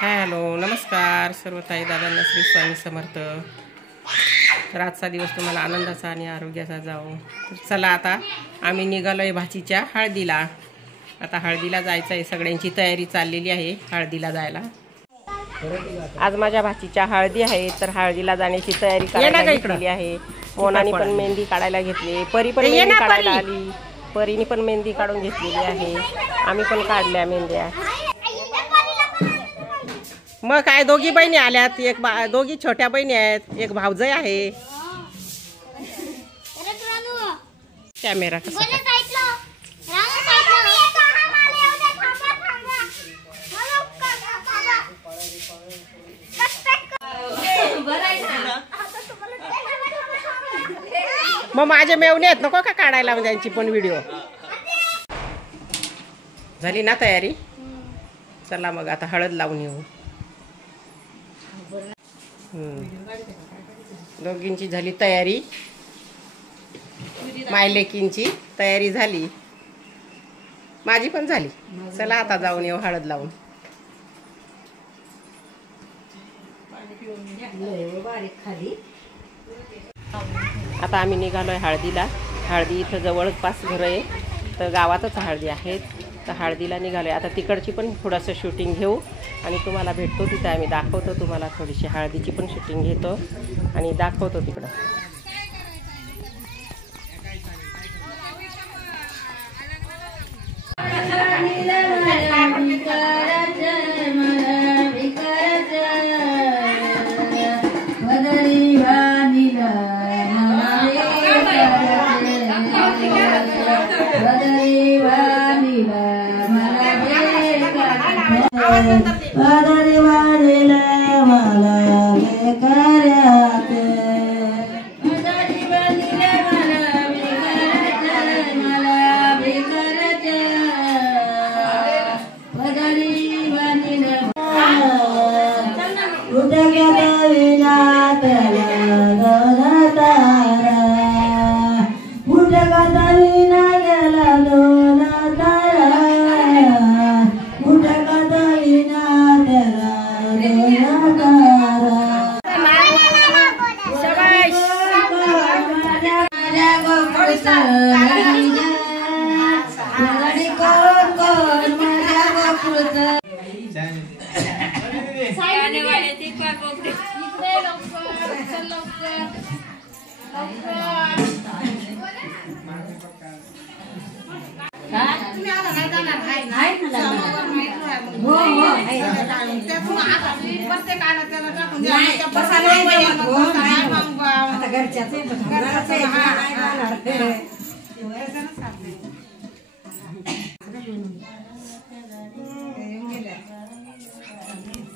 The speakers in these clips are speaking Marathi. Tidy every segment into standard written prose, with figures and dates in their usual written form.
हॅलो नमस्कार सर्व ताई दादांना श्री स्वामी समर्थ। तर आजचा दिवस तुम्हाला आनंदाचा आणि आरोग्याचा जावो। तर चला आता आम्ही निघालोय भाचीच्या हळदीला। आता हळदीला जायचं आहे, सगळ्यांची तयारी चाललेली आहे हळदीला जायला। आज माझ्या भाचीच्या हळदी आहे, तर हळदीला जाण्याची तयारी करायला घेतलेली आहे। मोनानी पण मेहंदी काढायला घेतली, परी पण मेहंदी काढायला आली, परीने पण मेहंदी काढून घेतलेली आहे, आम्ही पण काढल्या मेहंद्या। मग काय दोघी बहिणी आल्यात, एक दोघी छोट्या बहिणी आहेत, एक भाऊजाई आहे। कॅमेरा कसा मग माझे मेवणे आहेत नको का काढायला त्यांची पण व्हिडिओ। झाली ना तयारी, चला मग आता हळद लावून येऊ। दोघींची झाली तयारी, मायलेकींची तयारी झाली, माझी पण झाली। चला आता जाऊन येऊ हळद लावून। आता आम्ही निघालोय हळदीला। हळदी इथं जवळपास घर आहे, तर गावातच हळदी आहेत, तर हळदीला निघालोय। आता तिकडची पण थोडंसं शूटिंग घेऊ आणि तुम्हाला भेटतो तिथे, आम्ही दाखवतो तुम्हाला, थोडीशी हळदीची पण शूटिंग घेतो आणि दाखवतो तिकडं।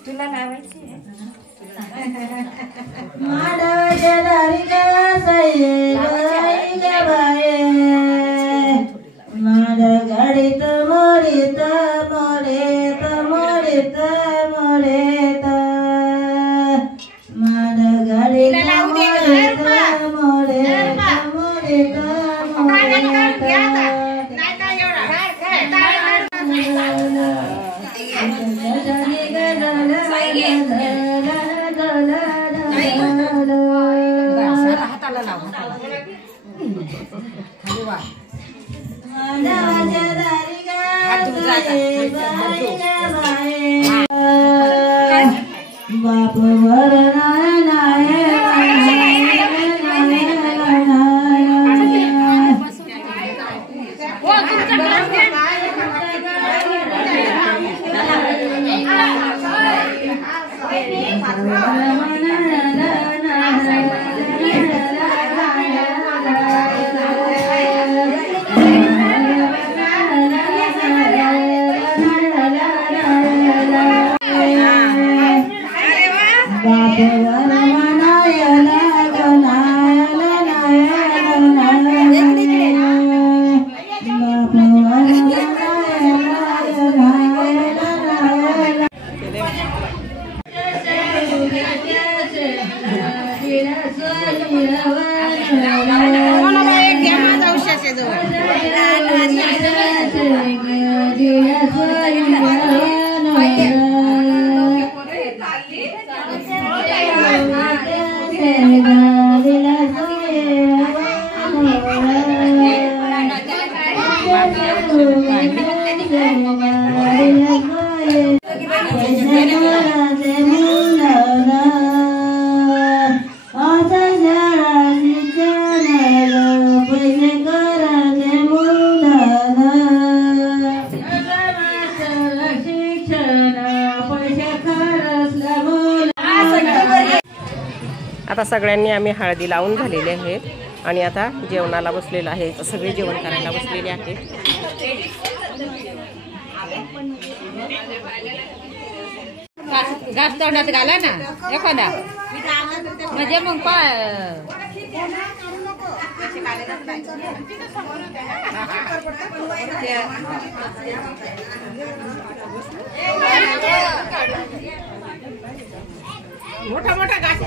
तुला लावायची गाडीत मोडीत मोडेत मोडीत मोडेत माड गाडीत मोडीत मोडेत मोडीत हाताला लाव खाली वा बाप शिक्षण पैसे खरचला बोल. आता सगळ्यांनी आम्ही हळदी लावून झालेले आहेत आणि आता जेवणाला बसलेलं आहे. सगळे जेवण करायला बसलेले आहेत. घास तोंडात घाला ना एखादा म्हणजे मग मोठा मोठा घास